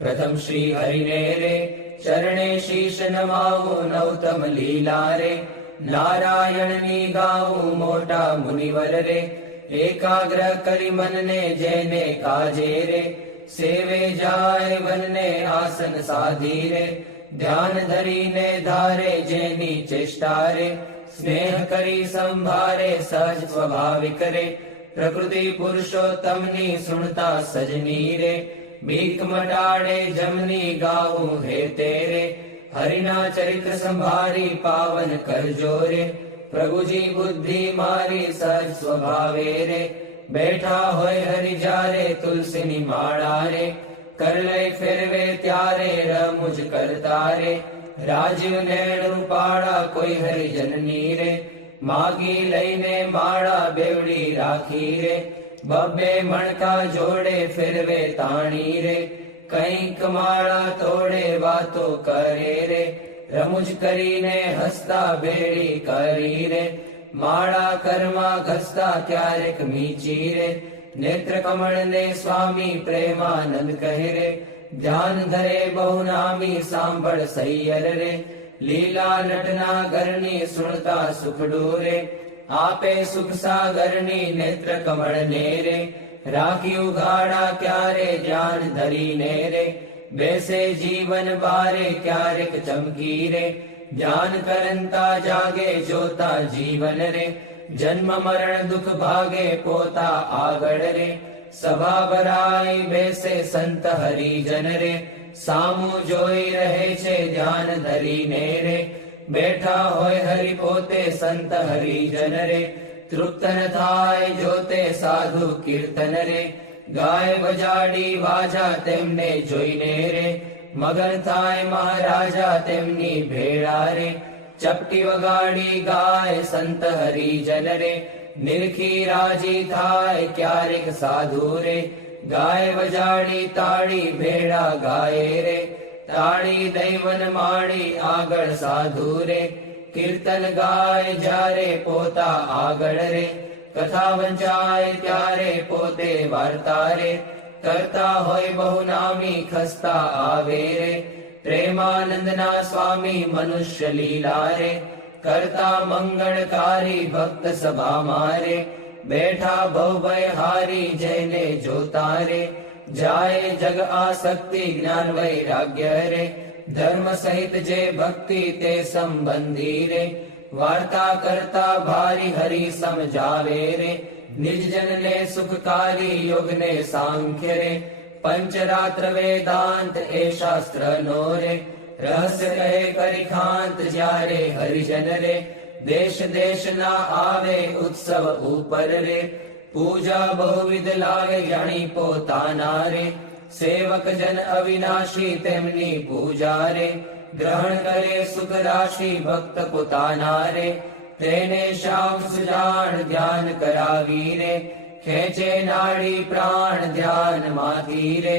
પ્રથમ શ્રી હરિને રે ચરણે શીશ નમાવું નૌતમ લીલા રે નારાયણની ગાવું મોટા મુનિવર રે એકાગ્ર કરી મનને જેને કાજે રે સેવે જાય વનને આસન સાધી રે ધ્યાન ધરીને ધારે જેની ચેષ્ટા રે સ્નેહ કરી સંભારે સહજ સ્વાભાવિક રે પ્રકૃતિ પુરુષોત્તમની સુણતા સજની રે બીક મટાડે જમની ગાવું હે તેરે હરિના ચરિત્ર સંભારી પાવન કરજો રે પ્રભુજી બુદ્ધિ મારી સહજ સ્વભાવે રે બેઠા હોય હરિ જારે તુલસીની માળા રે કર લઈ ફેરવે ત્યારે રમુજ કરતા રે રાજીવ નેણું પાડા કોઈ હરિજનની રે માગી લઈને માળા બેવડી રાખી રે બબ્બે મણકા જોડે ફેરવે તાણી રે કંઈક માળા તોડે વાતો કરે રે રમુજ કરીને હસતા બેડી કરી રે માળા કર્મા ઘસતા ક્યારેક મીચી રે નેત્ર કમળ ને સ્વામી પ્રેમાનંદ કહે રે ધ્યાન ધરે બહુ નામી સાંભળ સૈયર રે લીલા નટના ઘરની સુણતા સુખડો રે આપે સુખ સાગરની નેત્ર કમળ ને રે રાખ્યું ગાડા ક્યારે ધ્યાન ધરીને રે બેસે જીવન બારે ક્યારેક ચમકી રે ધ્યાન કરંતા જાગે જોતા જીવન રે જન્મ મરણ દુઃખ ભાગે પોતા આગળ રે સભા ભરાઈ બેસે સંત હરિજન રે સામું જોઈ રહે છે ધ્યાન ધરીને રે બેઠા હોય હરિ પોતે સંત હરિજન રે તૃપ્ત ન થાય જોતે સાધુ કીર્તન રે ગાય વજાડી વાજા તેમને જોઈને રે મગન થાય મહારાજા તેમની ભેળા રે ચપટી વગાડી ગાય સંત હરિજન રે નિરખી રાજી થાય ક્યારેક સાધુ રે ગાય વજાડી તાળી ભેળા ગાય રે તાળી દૈવન માળી આગળ સાધુ રે કીર્તન ગાય જ્યારે પોતા આગળ રે કથા વંચાય ત્યારે પોતે વાર્તા રે કરતા હોય બહુ નામી ખસ્તા આવે રે પ્રેમાનંદના સ્વામી મનુષ્ય લીલા રે કરતા મંગળકારી ભક્ત સભા મારે બેઠા ભવભય હારી જઈને જોતા રે જાય જગ આસક્તિ જ્ઞાન વૈરાગ્ય રે ધર્મ સહિત જે ભક્તિ તે સંબંધી રે વાર્તા કરતા ભારી હરિ સમજાવે રે નિજજન ને સુખકારી યોગ ને સાંખ્ય રે પંચરાત્ર વેદાંત એ શાસ્ત્ર નો રે રહસ્ય કહે કરી ખાંત જ્યારે હરિજન રે દેશ દેશ ના આવે ઉત્સવ ઉપર રે પૂજા બહુવિધ લાગે જાણી પોતાના રે સેવક જન અવિનાશી તેમની પૂજા રે ગ્રહણ કરે સુખ રાશિ ભક્ત પોતાના રે તેને શ્યામ સુજાણ ધ્યાન કરાવી રે ખેંચે નાડી પ્રાણ ધ્યાન માંથી રે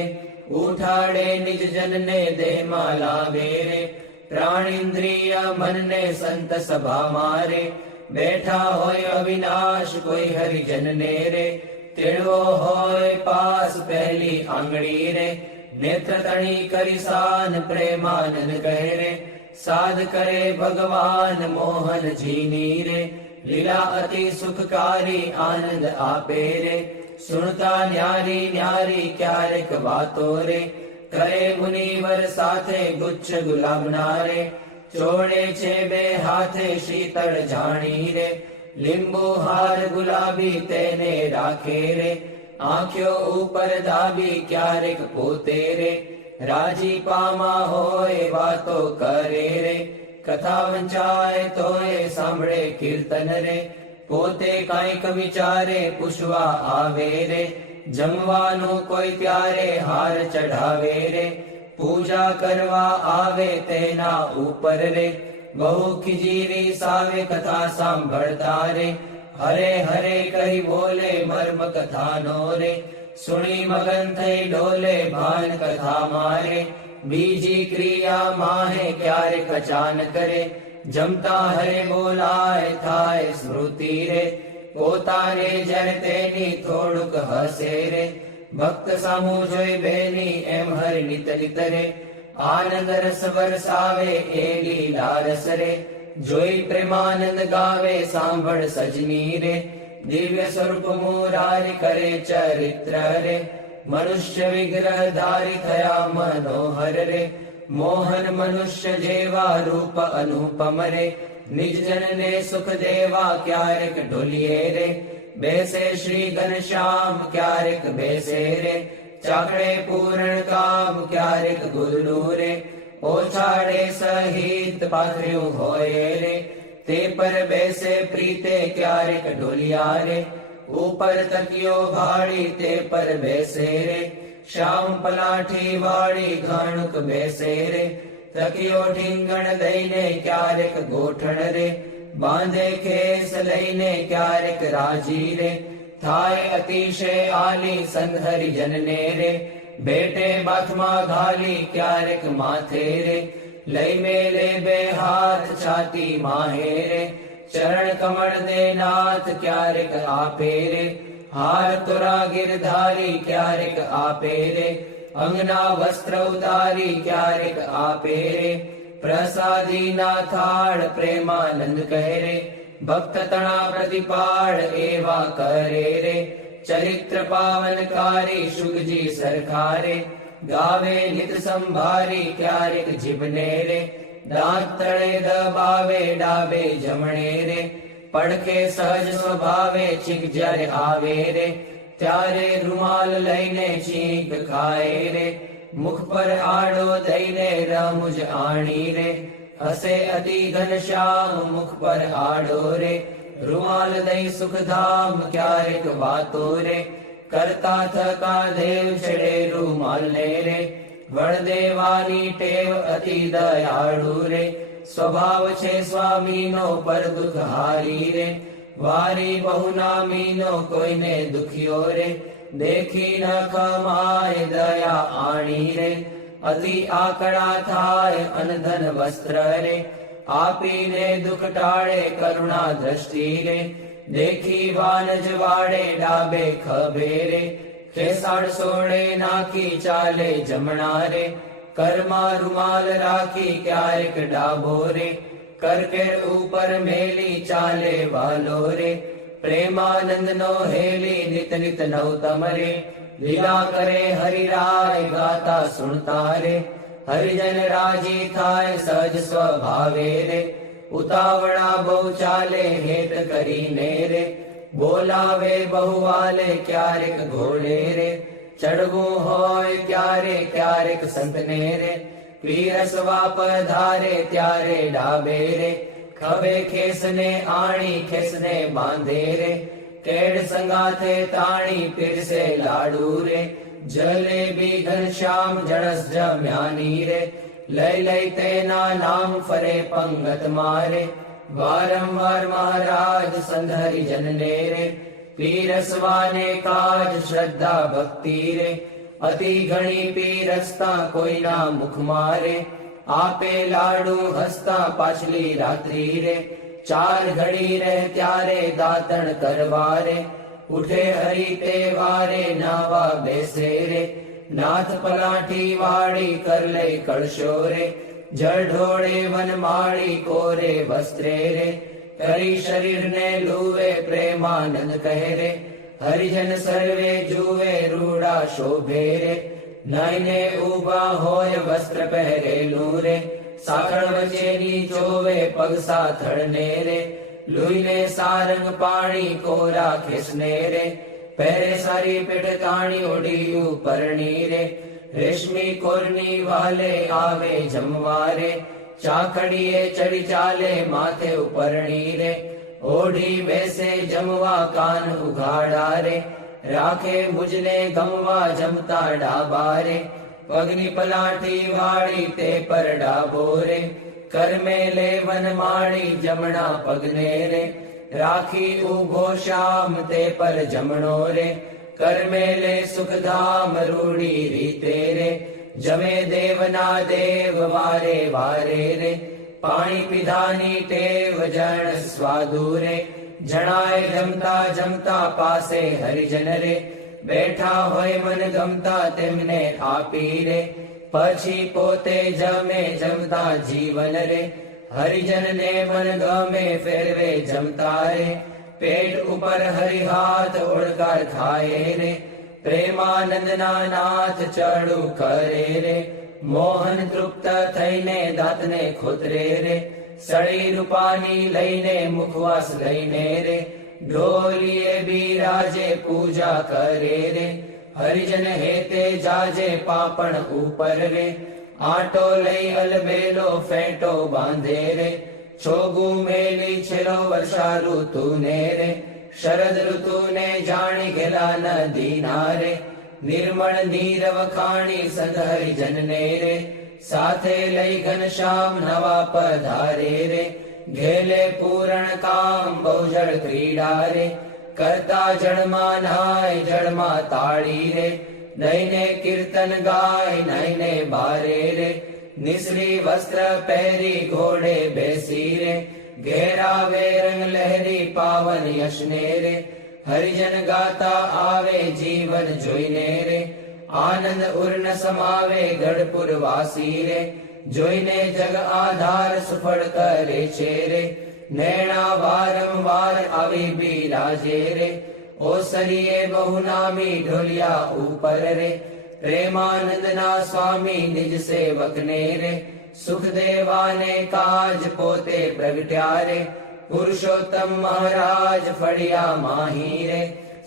ઉઠાડે નિજ જન ને દેહમાં લાવે રે પ્રાણિન્દ્રિય મનને સંત સભા મારે બેઠા હોય અવિનાશ કોઈ હરિજન ને રે તેડવો હોય પાસ પહેલી આંગળી રે નેત્ર તણી કરી સાન પ્રેમાનંદ કહે રે સાધ કરે ભગવાન મોહન જીની રે લીલા અતિ સુખકારી આનંદ આપે રે સુણતા ન્યારી ન્યારી ક્યારેક વાતો રે કરે મુનિવર સાથે ગુચ્છ ગુલાબના રે ચોડે છે બે હાથે શીતળ જાણી રે લીંબુ હાર ગુલાબી તેને રાખે રે આંખ્યો ઉપર દાબી ક્યારેક પોતે રે રાજી પામા હોય વાતો કરે રે કથા વંચાય તોય સાંભળે કીર્તન રે પોતે કાંઈક વિચારે પૂછવા આવે રે જમવાનું કોઈ ત્યારે હાર ચઢાવે રે પૂજા કરવા આવે તેના ઉપર રે બહુ ખીજીરી સાવે કથા સાંભળતા રે હરે હરે કહી બોલે મર્મ કથાનો રે સુણી મગન થઈ ડોલે ભાન કથા મારે બીજી ક્રિયા માહે ક્યારેક અચાનક રે જમતા હરે બોલાય થાય સ્મૃતિ રે પોતાને જણ તેની થોડુંક હસે રે ભક્ત સામું જોઈ બેની એમ હરિ નિત નિત રે, આનંદ રસ વરસાવે એ લીલા રસ રે, જોઈ પ્રેમાનંદ ગાવે સાંભળ સજની રે, દિવ્ય સ્વરૂપ મુરારી કરે ચરિત્ર રે, મનુષ્ય વિગ્રહ ધારી થયા મનોહર રે, મોહન મનુષ્ય જેવા રૂપ અનુપમ રે, નિજ જનને સુખ દેવા ક્યારેક ઢોલીએ રે, બેસે શ્રી ઘનશ્યામ ક્યારેક બેસે રે, ચાકડે પૂર્ણ કામ ક્યારેક ગુરુ રે, ઓછાડે સહિત પાથર્યું હોય રે, તે પર બેસે પ્રીતે ક્યારેક ઢોલિયા રે, ઉપર તકિયો ભાળી તે પર બેસે રે, શ્યામ પલાઠી વાળી ઘાણુક બેસે રે, તકિયો ઢીંગણ દઈને ક્યારેક ગોઠણ રે, બાંધે ખેસ લઈને ક્યારેક રાજી રે, થાય અતિશય આલી સંત હરિજનને રે, બેટે બાથમાં ઘાલી ક્યારેક માથે રે, લઈ મેલે બે હાથ છાતી માહે રે, ચરણ કમળ દે નાથ ક્યારેક આપે રે, હાર તોરા ગિરધારી ક્યારેક આપે રે, અંગના વસ્ત્ર ઉતારી ક્યારેક આપે રે, પ્રસાદી ના થાળ પ્રેમાનંદ કહે રે, ભક્ત તણા પ્રતિપાળ એવા કરે રે, ચરિત્ર પાવનકારી શુગજી સરખારે, ગાવે નિત સંભારી ક્યારેક જીભને રે, દાંત તળે દબાવે ડાબે જમણે રે, પડખે સહજ સ્વભાવે છીક જ્યારે આવે રે, ત્યારે રૂમાલ લઈને છીંક ખાય રે, મુખ પર આડો દઈને રમુજ આણી રે, હસે અતિ ઘનશ્યામ મુખ પર આડો રે, રૂમાલ દઈ સુખધામ ક્યારેક વાતો રે, કરતા થકા દેવ છેડે રૂમાલ ને રે, વણ દેવાની ટેવ અતિ દયાળુ રે, સ્વભાવ છે સ્વામીનો પર દુઃખ હારી રે, વારી બહુ નામીનો કોઈને દુખ્યો રે, દેખી ન ખમાય દયા આણી રે, અતિ આકડા થાય અનધન વસ્ત્ર રે, આપીને દુઃખ ટાળે કરુણા દ્રષ્ટિ રે, દેખી વાનજ વાડે ડાબે ખભે રે, ખેસાડ સોળે નાખી ચાલે જમણા રે, કરમાં રૂમાલ રાખી ક્યારેક ડાબો રે, કરકેડ ઉપર મેલી ચાલે વાલો રે, પ્રેમાનંદ નો હેલી નિત નિત નવતમ રે, લીલા કરે હરિરાય ગાતા સુણતા રે, હરિજન રાજી થાય સહજ સ્વભાવે રે, ઉતાવળા બહુ ચાલે હેત કરીને રે, બોલાવે બહુ વાલે ક્યારેક ઘોડે રે, ચડવું હોય ક્યારે ક્યારેક સંતને રે, પીરસવા પધારે ત્યારે ડાબે રે, ખભે ખેસને આણી ખેસને બાંધે રે, કેડ સંગાથે તાણી પીરસે લાડુ રે, જલેબી ઘનશ્યામ જણસ જમ્યાની રે, લઈ લઈ તેના નામ ફરે પંગત મારે, વારંવાર મહારાજ સંત હરિજનને રે, પીરસવાને કાજ શ્રદ્ધા ભક્તિ રે, અતિ ઘણી પીરસતા કોઈના મુખ મારે, આપે લાડુ હસતા પાછલી રાત્રિ રે, ચાર ઘડી રહે ત્યારે દાતણ કરવા રે, ઉઠે હરિ તે વારે નાવા બેસે રે, નાથ પલાઠી વાળી કર લઈ કળશો રે, જળ ઢોળે વનમાળી કોરે વસ્ત્રે રે, કરી શરીરને લૂવે પ્રેમાનંદ કહે રે, હરિજન સર્વે જુએ રૂડા શોભે રે, નાઈને ઉભા હોય વસ્ત્ર પહેરેલું રે, સાંકળ વચ્ચેની જોવે પગ સાથળને રે, લુઈને સારંગ પાણી કોરા ખેસને રે, પહેરે સારી પેટ તાણી ઓઢી ઉપરણી રે, રેશમી કોરની વાલે આવે જમવા રે, ચાકડીએ ચડી ચાલે માથે ઉપરણી રે, ઓઢી બેસે જમવા કાન ઉઘાડા રે, રાખે મુજને ગમવા જમતા ડાબા રે, પગની પલાઠી વાળી તે પર ડાબો રે, કરમે લે વનમાળી જમણા પગને રે, રાખી ઉભો શ્યામ તે પર જમણો રે, કરમે લે સુખધામ રૂડી રીતે રે, જમે દેવના દેવ વારે વારે રે, પાણી પીધાની ટેવ જણ સ્વાદુ રે, જણાય જમતા જમતા પાસે હરિજન રે, બેઠા હોય મન ગમતા તેમને આપી રે, પછી પોતે જમે જમતા જીવન રે, હરિજનને મન ગમે ફેરવે જમતા રે, પેટ ઉપર હરિહાથ ઓળકાર ખાય રે, પ્રેમાનંદના નાથ ચડું કરે રે, મોહન તૃપ્ત થઈને દાંતને ખોતરે રે, સળી રૂપાની લઈને મુખવાસ લઈને રે, ઢોલીએ બિરાજે પૂજા કરે રે, હરિજન હેતે જાજે પાપણ ઉપર રે, આટો લઈ અલબેલો ફેંટો બાંધે રે, છોગું મેલી છેલ્લો વર્ષા ઋતુને રે, શરદ ઋતુને જાણી ગેલા નદી નારે, નિર્મળ નીરવ ખાણી સંત હરિજનને રે, સાથે લઈ ઘનશ્યામ નવા પધારે રે, ઘેલે પૂરણ કામ બહુજળ ક્રીડા રે, કરતા જળમાં નાય જળમાં તાળી રે, નઈને કીર્તન ગાય નઈને બારે રે, નિસરી વસ્ત્ર પહેરી ઘોડે બેસી રે, ઘેરાવે રંગ લહેરી પાવન યશને રે, હરિજન ગાતા આવે જીવન જોઈને રે, આનંદ ઉર્ન સમાવે ગઢપુર વાસી રે, જોઈને જગ આધાર સુફળ કરે છે રે, નૈણા વારંવાર આવી બિરાજે રે, ઓસરીએ બહુ નામી ઢોલિયા ઉપર રે, પ્રેમાનંદના સ્વામી નિજ સેવકને રે, સુખ દેવાને કાજ પોતે પ્રગટ્યા રે, પુરુષોત્તમ મહારાજ ફળિયા માહી રે,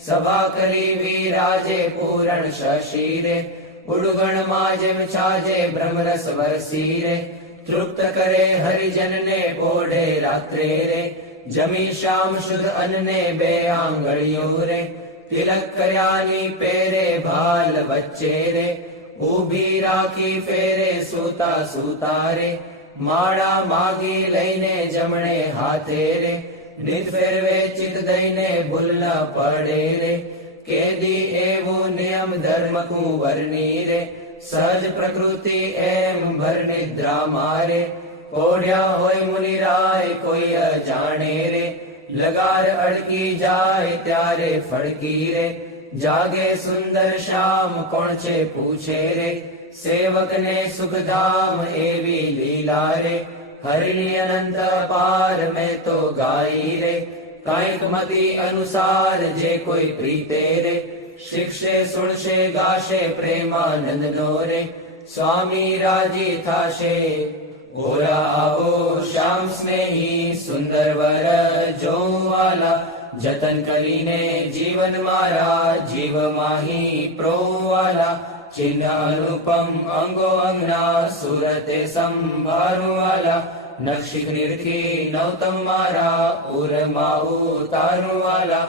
સભા કરી વિરાજે પૂરણ શશી રે, ઉડગણમાં જેમ છાજે બ્રહ્મરસ વરસી રે, તૃપ્ત કરે હરિજનને પોઢે રાત્રે રે, જમી શ્યામ શુદ્ધ અન્ને બે આંગળીઓ રે, તિલક કર્યાની પેરે ભાલ વચ્ચે રે, ઊભી રાખી ફેરે સૂતા સૂતા રે, માળા માગી લઈને જમણે હાથે રે, નિત ફેરવે ચિત દઈને ભૂલ ન પડે રે, કેદી એવું નિયમ ધર્મ કુંવરની રે, સહજ પ્રકૃતિ એમ ભર નિદ્રા મારે, પોઢ્યા હોય મુનિરાય કોઈ અજાણે રે, લગાર અડકી જાય ત્યારે ફડકી રે, જાગે સુંદર શ્યામ કોણ છે પૂછે રે, સેવકને સુખધામ એવી લીલા રે, હરિની અનંત પાર મેં તો ગાઈ રે, કાંઈક મતિ અનુસાર જે કોઈ પ્રીતે રે, શિક્ષે સુણશે ગાશે પ્રેમાનંદ નો રે, સ્વામી રાજી થાશે ઓરા આવો શ્યામ સ્નેહી સુંદર વર જોવાલા, જતન કરીને જીવન મારા જીવ માહી પ્રોવાલા, ચિહ્ન અનુપમ અંગો અંગના સુરતે સંભાળવાલા, નક્ષિક નિરખી નવતમ મારા ઉરમાં ઉતારવાલા,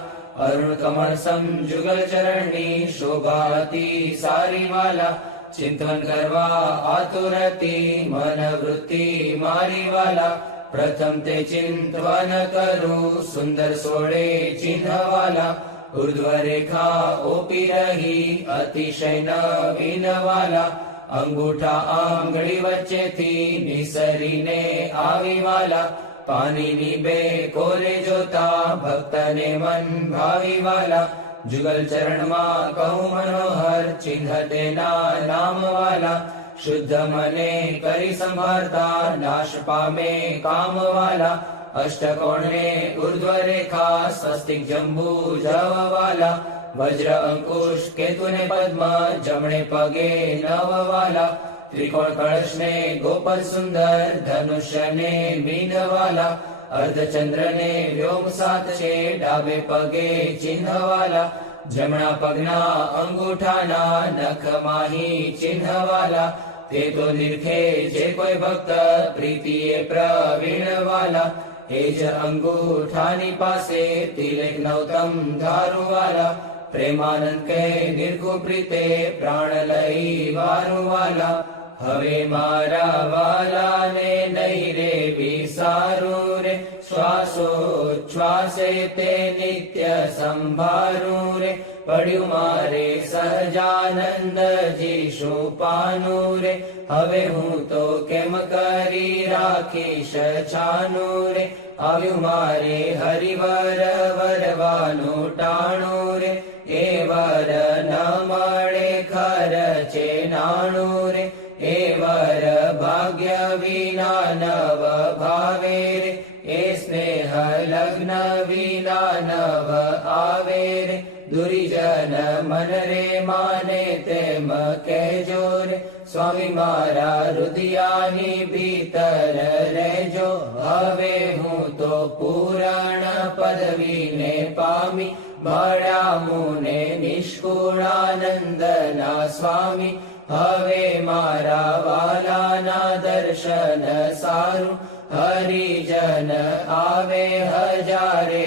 અરુણ કમળ સમ જુગલ ચરણની શોભાતી સારી વાલા, ચિંતન કરવા આતુરતી મન વૃત્તિ મારી વાલા, પ્રથમ તે ચિંતવન કરું સુંદર સોળે ચિહ્નવાલા, ઉર્ધ્વ રેખા ઓપી રહી અતિશય નવીન વાલા, અંગૂઠા આંગળી વચ્ચેથી નિસરીને આવી વાલા, પાણીની બે કોરે જોતા ભક્તને મન ભાવી વાલા, જુગલ ચરણમાં કહું મનોહર ચિહ્ન તેના નામ વાલા, શુદ્ધ મને કરી સંભાળતા નાશ પામે કામ વાલા, અષ્ટકોણે ઉર્ધ્વ રેખા સ્વસ્તિક જંબુ જવાલા, વજ્ર અંકુશ કેતુને પદ્મ જમણે પગે નવવાલા, ત્રિકોણ કળશને ગોપલ સુંદર ધનુષ્યને મીનવાલા, અર્ધચંદ્રને વ્યોમ સાત છે ડાબે પગે ચિહ્નવાલા, જમણા પગના અંગૂઠાના નખ માહી ચિહ્નવાલા, તે તો નિરખે જે કોઈ ભક્ત પ્રીતિએ પ્રવીણવાલા, એ જ અંગૂઠાની પાસે તિલક નવતમ ધારુવાલા, પ્રેમાનંદ કે નિર્ગુ પ્રીતે પ્રાણ લઈ વારુવાલા, હવે મારા વાલાને નહીં રે વિસારું રે, શ્વાસોચ્છ્વાસે તે નિત્ય સંભારું રે, પડ્યું મારે સહજાનંદજી શું પાનું રે, હવે હું તો કેમ કરી રાખીશ છાનું રે, આવ્યું મારે હરિવર વરવાનું ટાણું રે, એ વર ન મળે ખર્ચે નાણું રે, એ વર ભાગ્ય વિના નવ ભાવે રે, એ સ્નેહ લગ્ન વિના નવ આવે રે, દુર્જન મન રે માને તેમ કહેજો રે, સ્વામી મારા હૃદયાની ભીતર રહેજો, હવે હું તો પૂરણ પદવીને પામી, મળ્યા મુને નિષ્કુળાનંદના સ્વામી, હવે મારા વાલાના દર્શન સારું, હરિજન આવે હજારે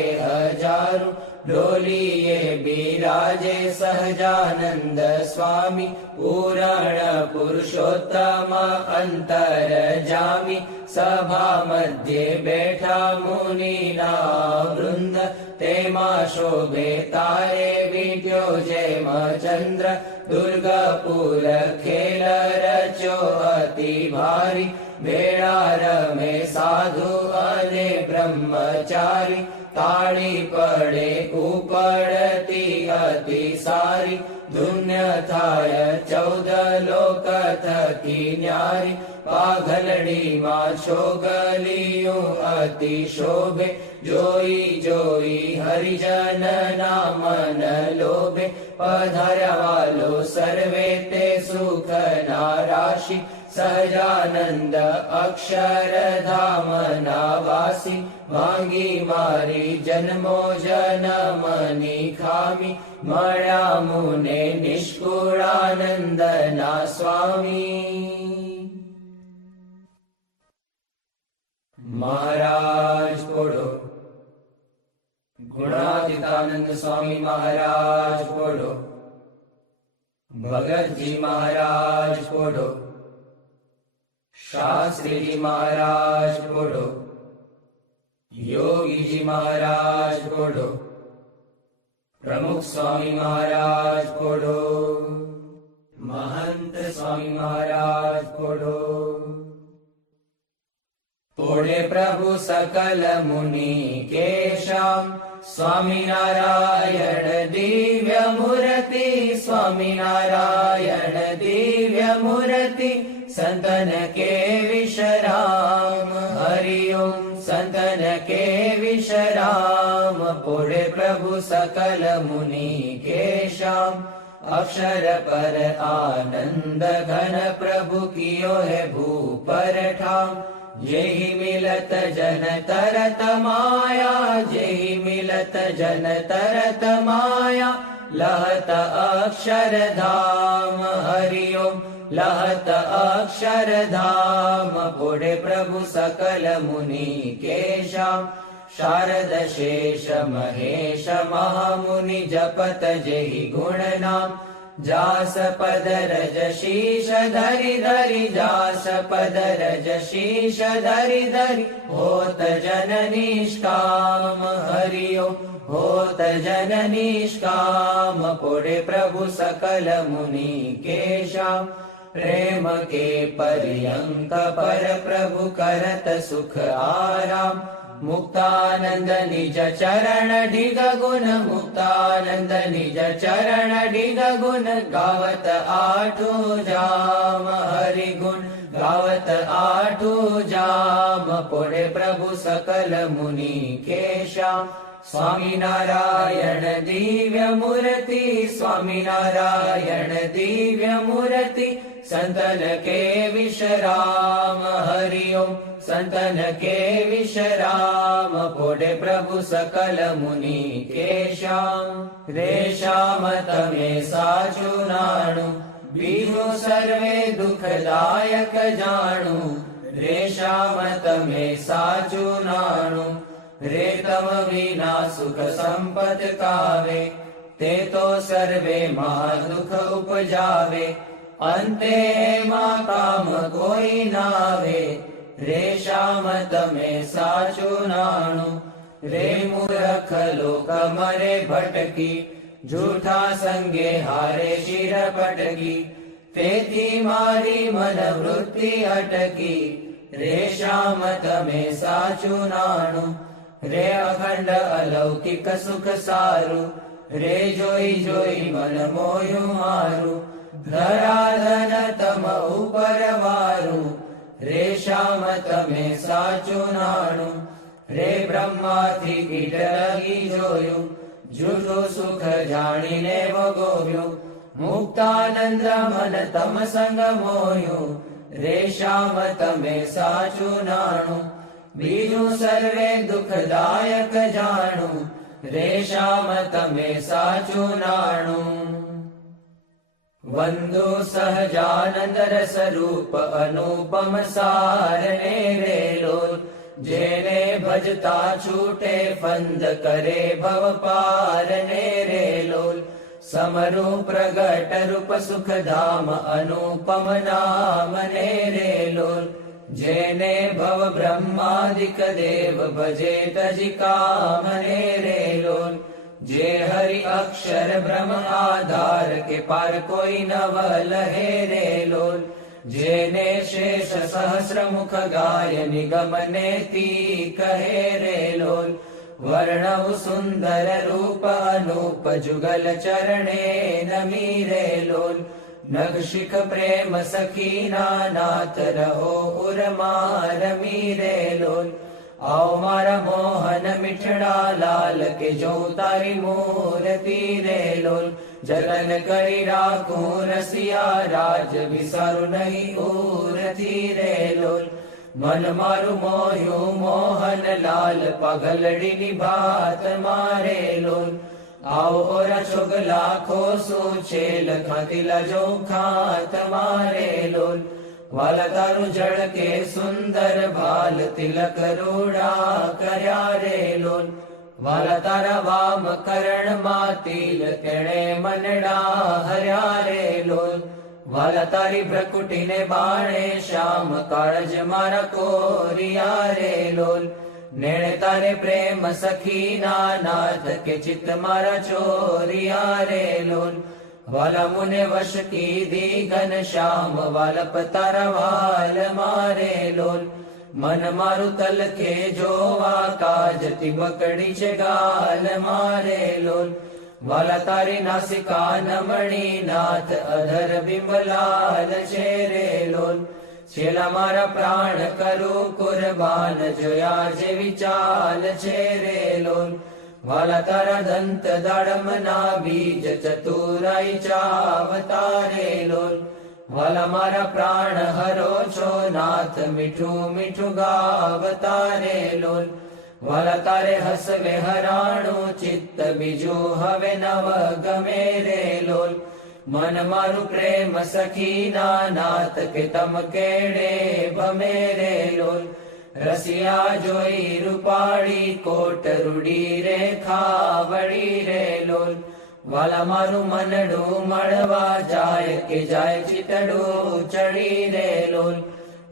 હજારું, ડોલીએ બિરાજે સહજાનંદ સ્વામી, પૂરણ પુરુષોત્તમ અંતર જામી, સભા મધ્યે બેઠા મુનિના વૃંદ, તેમાં શોભે તારે વીટ્યો જેમ ચંદ્ર, દુર્ગપુર ખેલ રચ્યો અતિ ભારી, ભેળા રમે સાધુ અને બ્રહ્મચારી, તાળી પડે ઉપડતી અતિ સારી, ધુન્ય થાય 14 લોક થકી ન્યારી, પાઘલડીમાં છોગલિયું અતિ શોભે, જોઈ જોઈ હરિજન ના મન લોભે, પધાર્યા વાલો સર્વે તે સુખ ના રાશિ, સહજાનંદ અક્ષરધામ ના વાસી, માંગી મારી જન્મો જન્મની ખામી, મળ્યા મુને નિષ્કુળાનંદ ના સ્વામી. મહારાજ બોલો. ગુણાતીતાનંદ સ્વામી મહારાજ બોલો. ભગતજી મહારાજ બોલો. શાસ્ત્રીજી મહારાજ બોલો. યોગીજી મહારાજ બોલો. પ્રમુખ સ્વામી મહારાજ બોલો. મહંત સ્વામી મહારાજ બોલો. પોળે પ્રભુ સકલ મુનિ કેશામ, સ્વામિનારાયણ દિવ્ય મૂર્તિ, સ્વામિનારાયણ દિવ્ય મૂર્તિ, સંતન કે વિશ્રામ, હરિ ઓમ સંતન કે વિશ્રામ. પોળે પ્રભુ સકલ મુનિ કેશામ, અક્ષર પર આનંદ ઘન પ્રભુ કિયો હે ભૂપર ઠામ, જેહી મિલત જન તરત માયા, જેહી મિલત જન તરત માયા, લહત અક્ષરધામ, હરિ ઓમ લહત અક્ષરધામ. પોળે પ્રભુ સકલ મુનિ કેશામ, શારદ શેષ મહેશ મહામુનિ જપત જેહી ગુણ નામ, જાસ પદ રજ શીશ ધરી ધરી, જાસ પદ રજ શીશ ધરી ધરી, હોત જન નિષ્કામ, હરિ ઓમ હોત જન નિષ્કામ. પોળે પ્રભુ સકલ મુનિ કેશામ, પ્રેમ કે પર્યંક પર પ્રભુ કરત સુખ આરામ, મુક્તાનંદ નિજ ચરણ ઢીગ ગુણ, મુક્તાનંદ નિજ ચરણ ઢીગ ગુણ, ગાવત આઠું જામ, હરિ ગુણ ગાવત આઠું જામ. પોળે પ્રભુ સકલ મુનિ કેશામ, સ્વામિનારાયણ દિવ્ય મૂર્તિ, સ્વામિનારાયણ દિવ્ય મૂર્તિ, સંતન કે વિશ્રામ, હરિ ઓમ સંતન કે વિશ્રામ. પોળે પ્રભુ સકલ મુનિ કેશામ, રેશામ તમે સાચું નાણું, બીજું સર્વે દુઃખદાયક જાણું, રેશામ તમે સાચું નાણું, રેતમ વિના સુખ સંપત કાવે, તે તો સર્વે માં દુઃખ ઉપજાવે, અંતે એમાં કામ કોઈ નાવે, રેશામ તમે સાચું નાણું, રે મૂર્ખ લોક મરે ભટકી, જૂઠા સંગે હારે શિર પટકી, તેથી મારી મન વૃત્તિ અટકી, રેશામ તમે સાચું નાણું, રે અખંડ અલૌકિક સુખ સારું, રે જોઈ જોઈ મન મોયું મારું, ધરાધન તમ ઉપર વારું, રે શ્યામ તમે સાચું નાણું, રે બ્રહ્માથી કીટ લગી જોયું, જૂઠું સુખ જાણીને ભોગવ્યું, મુક્તાનંદ મન તમ સંગ મોયું, રે શ્યામ તમે સાચું નાણું, બીજું સર્વે દુઃખદાયક જાણું, રે શ્યામ તમે સાચું નાણું. વંદુ સહજાનંદ રસ રૂપ અનુપમ સાર ને રે લોલ, જેને ભજતા છૂટે ફંદ કરે ભવ પાર ને રે લોલ, સમરૂપ પ્રગટ રૂપ સુખધામ અનુપમ નામ ને રે લોલ, જેને ભવ બ્રહ્માદિક દેવ ભજે તજી કામ ને રે લોલ, જે હરિ અક્ષર બ્રહ્મ આધાર કે પાર કોઈ નવ લહે રે લોલ, જેને શેષ સહસ્ર મુખ ગાય નિગમ નેતિ કહે રે લોલ, વર્ણવ સુંદર રૂપ અનુપ જુગલ ચરણે નમી રે લોલ, નગ શિખ પ્રેમ સખીના નાથ રહો ઉરમાં રમી રે લોલ, આવ મારા મોહન મીઠડા લાલ કે જો તારી મૂર્તિ રે લોલ, જલન કરી રાખું રસિયા રાજ વિસારું નહીં ઉરથી રે લોલ, મન મારું મોયું મોહન લાલ પગલડીની ભાત મારે લોલ, આવો ઓરા છોગલા ખોસું છે લખાતીલા જો ખાત મારે લોલ, વાલા તારું જળ કે સુંદર ભાલ તિલક રૂડા કર્યા રે લોલ, વાલા તારા વામ કરણ માં તિલ તેણે મનડા હર્યા રે લોલ, વાલા તારી ભ્રકુટીને બાણે શ્યામ કાળજ મારા કોરિયા રે લોલ, નેણે તારે પ્રેમ સખીના નાથ કે ચિત્ત મારા ચોરિયા રે લોલ, વાલા મુને વશ કીધી ઘન શ્યામ વાલપ તારા વાલ મારે લોલ, મન મારું તલ કે જોવા કાજતી બકડી છે ગાલ મારે લોલ, વાલા તારી નાસિકા નમણી નાથ અધર બિંબલાલ છે રે લોલ, છેલ્લા મારા પ્રાણ કરું કુરબાન જોયા જેવી ચાલ છે રે લોલ, વાલા તારા દંત દાડમના બીજ ચતુરાઈ ચાવતા રે લોલ, વાલા મારા પ્રાણ હરો છો નાથ મીઠું મીઠું ગાવતા રે લોલ, વાલા તારે હસવે હરાણું ચિત્ત બીજું હવે નવ ગમે રે લોલ, મન મારું પ્રેમ સખીના નાથ કે તમ કેડે ભમે રે લોલ, રસિયા જોઈ રૂપાળી કોટ રૂડી રે ખાવડી રે લોલ, વાલા મારું મનડું મળવા જાય કે જાય ચિતડું ચડી રે લોલ,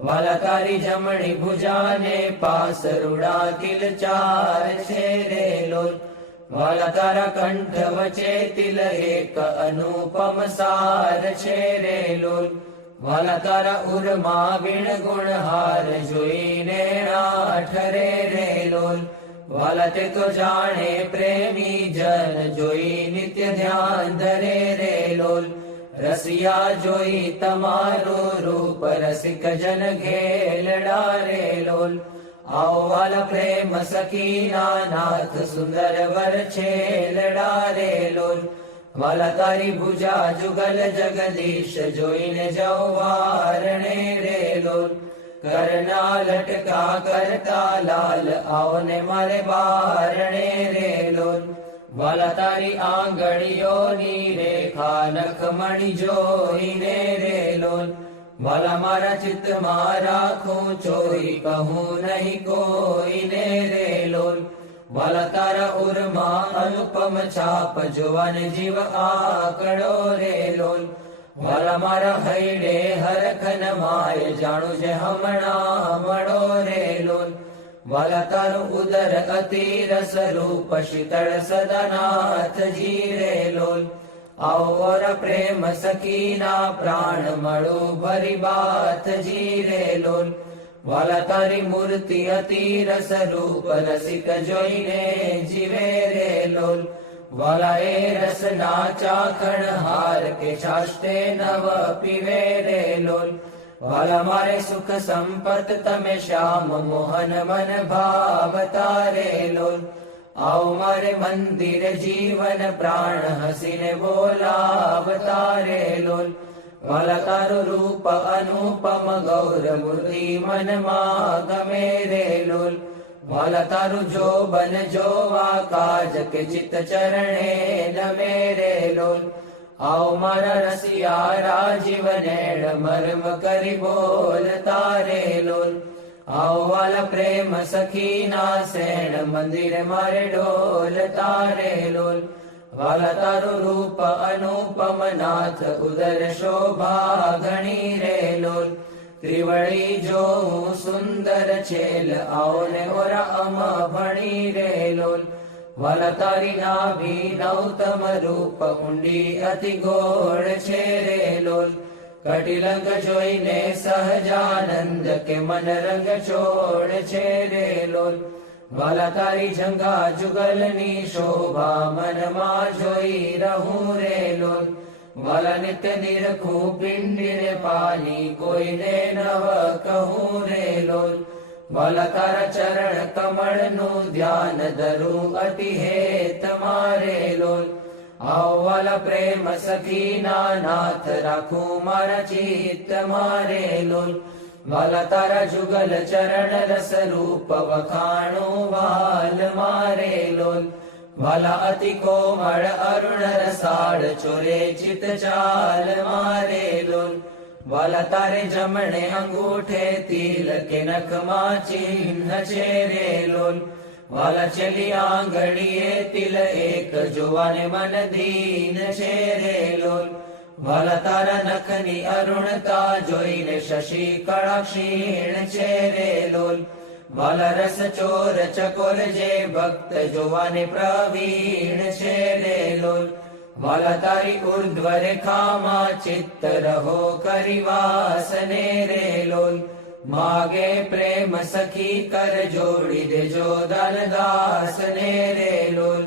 વાલા તારી જમણી ભુજાને પાસ રૂડા તિલ ચાર છે રે લોલ, વાલા તારા કંઠ વચ્ચે તિલ એક અનુપમ સાર છે રે લોલ, વાલા તારા ઉરમાં વીણ ગુણ હાર જોઈને ઠરે રે લોલ, વાલા તે તો જાણે પ્રેમી જન જોઈ નિત્ય ધ્યાન ધરે રે લોલ, રસિયા જોઈ તમારું રૂપ રસિક જન ઘેલડા રે લોલ, આવો વાલા પ્રેમ સખીના નાથ સુંદર વર છેલડા રે લોલ, વાલા તારી ભુજા જુગલ જગદીશ જોઈને જવારણે રે લોલ, કરના લટકા કરતા લાલ આવને મારે બારણે રે લોલ, વાલા તારી આંગળીઓની રેખા નખમણી જોઈને રે લોલ, વાલા મારા ચિત્તમાં રાખું ચોરી કહું નહીં કોઈને રે લોલ, વાલા તારા ઉરમાં અનુપમ છાપ જોવાને જીવ આકડો રે લોલ, વાલા મારા હૈડે હરખન માય જાણું છે હમણાં મળો રે લોલ, વાલા તારું ઉદર અતિ રસ રૂપ શીતળ સદનાથજી રે લોલ, આવો પ્રેમ સખીના પ્રાણ મળો ભરી બાથજી રે લોલ, વાલા તારી મૂર્તિ અતિ રસ રૂપ રસિક જોઈને જીવે રે લોલ, વાલા એ રસના ચાખણ હાર કે છાષ્ટે નવ પીવે રે લોલ. વાલા મારે સુખ સંપત તમે શ્યામ મોહન મન ભાવતા રે લોલ. આવો મારે મંદિર જીવન પ્રાણ હસીને બોલાવતા રે લોલ. વાલા તારું રૂપ અનુપમ ગૌર મૂર્તિ મનમાં ગમે રે લોલ. વાલા તારું જોબન જોવા કાજ કે ચિત્ત ચરણે નમે રે લોલ. આવો મારા રસિયા રાજીવ નેણ મર્મ કરી બોલતા રે લોલ. આવો વાલા પ્રેમ સખી ના સેણ મંદિર મારે ડોલતા રે લોલ. વાલા તારું રૂપ અનુપમ નાથ ઉદર શોભા ઘણી રે લોલ. ત્રિવળી જોઉં સુંદર છેલ આવો ને ઓરા અમ ભણી રે લોલ. વાલા તારી નાભી નૌતમ રૂપ ઊંડી અતિ ગોળ છે રે લોલ. કટિલંગ જોઈને સહજાનંદ કે મન રંગ છોડ છે રે લોલ. વાલા તારી જંગા જુગલની શોભા મનમાં જોઈ રહું રે લોલ. વાલા નિત્ય નિરખું પિંડીને પાની કોઈને નવ કહું રે લોલ. વાલા તારા ચરણ કમળનું ધ્યાન ધરું અતિ હે તમારે લોલ. આવો વાલા પ્રેમ સખી ના નાથ રાખું મારા ચિત્ત મારે લોલ. વાલા તારા જુગલ ચરણ રસ રૂપ વખાણું વાલ મારે લોલ. વાલા અતિ કોમળ અરુણ રસાળ ચોરે ચિત ચાલ મારે લોલ. વાલા તારે જમણે અંગૂઠે તિલ કે નખમાં ચિહ્ન છે રે લોલ. વાલા ચલી આંગળીએ તિલ એક જોવાને મન દીન છે રે લોલ. વાલા તારા નખની અરુણતા જોઈને શશી કળા ક્ષીણ છે રે લોલ. વાલા રસ ચોર ચકોર જે ભક્ત જોવાને પ્રવીણ છે રે લોલ. વાલા તારી ઉર્ધ્વ રેખામાં ચિત્ત રહો કરી વાસને રે લોલ. માગે પ્રેમ સખી કર જોડી દેજો દાનદાસને રે લોલ.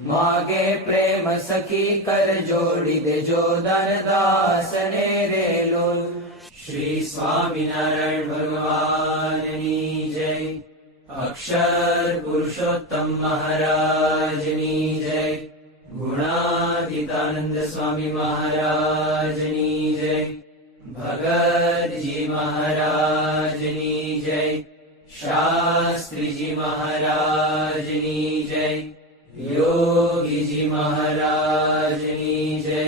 માગે પ્રેમ સખી કર જોડી દેજો દાનદાસને રે લોલ. શ્રી સ્વામિનારાયણ ભગવાનની જય. અક્ષર પુરુષોત્તમ મહારાજની જય. ગુણાતીતાનંદ સ્વામી મહારાજની જય. ભગતજી મહારાજની જય. શાસ્ત્રીજી મહારાજની જય. યોગીજી મહારાજની જય.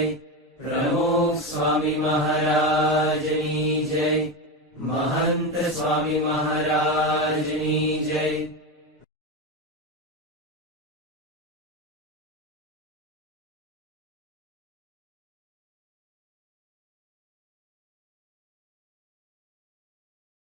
પ્રમુખ સ્વામી મહારાજની જય. મહંત સ્વામી મહારાજની જય.